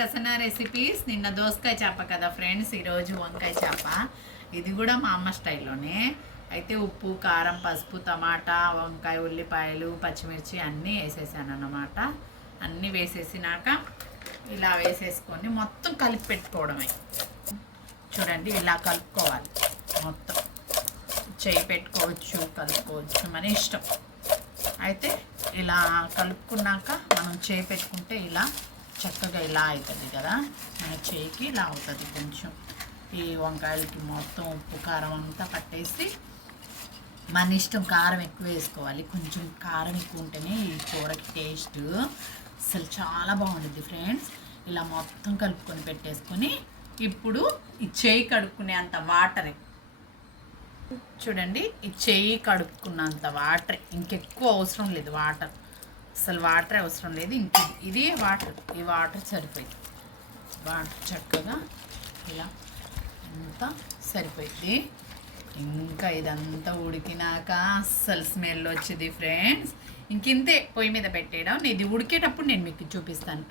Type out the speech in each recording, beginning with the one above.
Prasanna recipes. నిన్న దోసకాయ చేప కదా ఫ్రెండ్స్, ఈరోజు వంకాయ చేప. ఇది కూడా మా అమ్మ స్టైల్లోనే. అయితే ఉప్పు, కారం, పసుపు, టమాటా, వంకాయ, ఉల్లిపాయలు, పచ్చిమిర్చి అన్నీ వేసేసాను అన్నమాట. అన్నీ వేసేసినాక ఇలా వేసేసుకొని మొత్తం కలిపి పెట్టుకోవడమే. చూడండి, ఇలా కలుపుకోవాలి మొత్తం. చేయి పెట్టుకోవచ్చు, కలుపుకోవచ్చు, మన ఇష్టం. అయితే ఇలా కలుపుకున్నాక మనం చేయి పెట్టుకుంటే ఇలా చక్కగా ఇలా అవుతుంది కదా, మన చేయికి ఇలా అవుతుంది. కొంచెం ఈ వంకాయలకి మొత్తం ఉప్పు కారం అంతా పట్టేసి మన ఇష్టం. కారం ఎక్కువ వేసుకోవాలి, కొంచెం కారం ఎక్కువ ఉంటేనే ఈ కూరకి టేస్ట్ అసలు చాలా బాగుంటుంది ఫ్రెండ్స్. ఇలా మొత్తం కలుపుకొని పెట్టేసుకొని ఇప్పుడు ఈ చేయి కడుక్కునే అంత వాటర్, చూడండి, ఈ చెయ్యి కడుక్కున్నంత వాటర్, ఇంకెక్కువ అవసరం లేదు. వాటర్ అసలు వాటర్ అవసరం లేదు. ఇది వాటర్, ఈ వాటర్ సరిపోయింది. వాటర్ చక్కగా ఇలా అంతా సరిపోయింది. ఇంకా ఇదంతా ఉడికినాక అస్సలు స్మెల్ వచ్చింది ఫ్రెండ్స్. ఇంకింతే, పొయ్యి మీద పెట్టేయడం. ఇది ఉడికేటప్పుడు నేను మీకు చూపిస్తాను.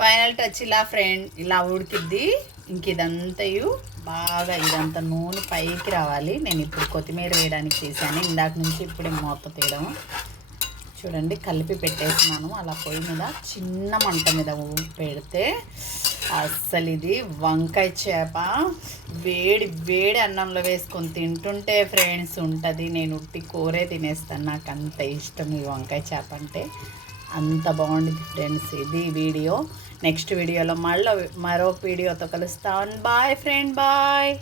ఫైనల్ టచ్ ఇలా ఇలా ఉడికిద్ది. ఇంక ఇదంతయు బాగా ఇదంతా నూనె పైకి రావాలి. నేను ఇప్పుడు కొత్తిమీర వేయడానికి తీసాను, ఇందాక నుంచి ఇప్పుడే మూత తీయడం. చూడండి, కలిపి పెట్టేసినాను అలా పొయ్యి మీద, చిన్న మంట మీద పెడితే అస్సలు ఇది వంకాయ చేప వేడి వేడి అన్నంలో వేసుకొని తింటుంటే ఫ్రెండ్స్ ఉంటుంది. నేను ఉట్టి కూరే తినేస్తాను, నాకు అంత ఇష్టం ఈ వంకాయ చేప అంటే. అంత బాగుంటుంది ఫ్రెండ్స్. ఇది వీడియో. నెక్స్ట్ వీడియోలో మరో వీడియోతో కలుస్తాను. Bye friend, bye.